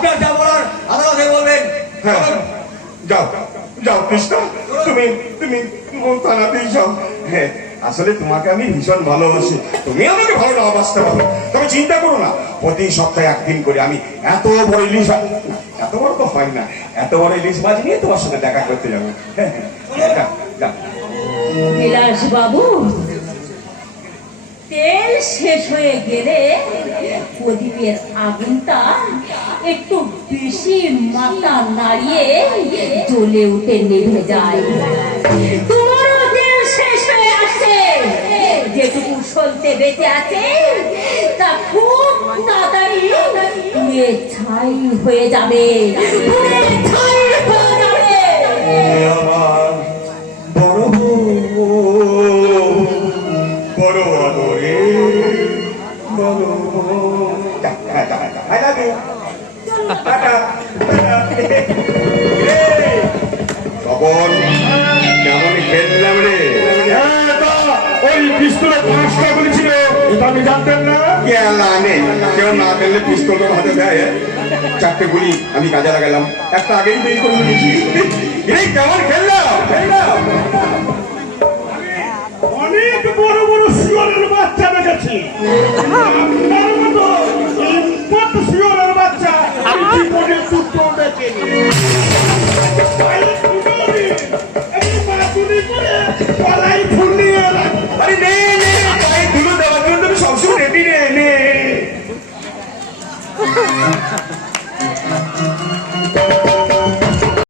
আপনার যা বলার আদালতে বলবেন। হ্যাঁ, যাও যাও কৃষ্ণ, তুমি তুমি থানাতেই যাও। হ্যাঁ, আসলে তোমাকে আমি ভীষণ ভালোবাসি, তুমি আমাকে ভালো না বাসতে পারো। তবে চিন্তা করো না, প্রতি সপ্তাহে একদিন করে আমি এত বড় ইলিশ, এত বড় তো হয় না, এত বড় ইলিশ মাছ নিয়ে তোমার সঙ্গে দেখা করতে যাবো। হ্যাঁ হ্যাঁ, যাও। বিলাস বাবু, তেল শেষ হয়ে গেলে প্রদীপের আগুনটা একটু বেশি মাথা নাড়িয়ে জ্বলে উঠে নিভে যায়। তোমারও তেল শেষ হয়ে আসছে, যেটুকু সলতে বেঁচে আছে তা খুব তাড়াতাড়ি পুড়ে ছাই হয়ে যাবে, পুড়ে ছাই হয়ে যাবে। আমার বড় বড় আদরে বড়, I love you. তখন কেমন খেললাম রে? ওই পিস্তলে 5টা গুলি ছিল, এটা আমি জানতেন না। খেলা নেই, কেউ না খেললে পিস্তল হাতে দেয়। 4টে গুলি আমি কাজে লাগালাম, একটা আগেই বের করে নিয়েছি। কেমন খেললাম? অনেক বড় বড় শিয়ালের বাচ্চা দেখেছি,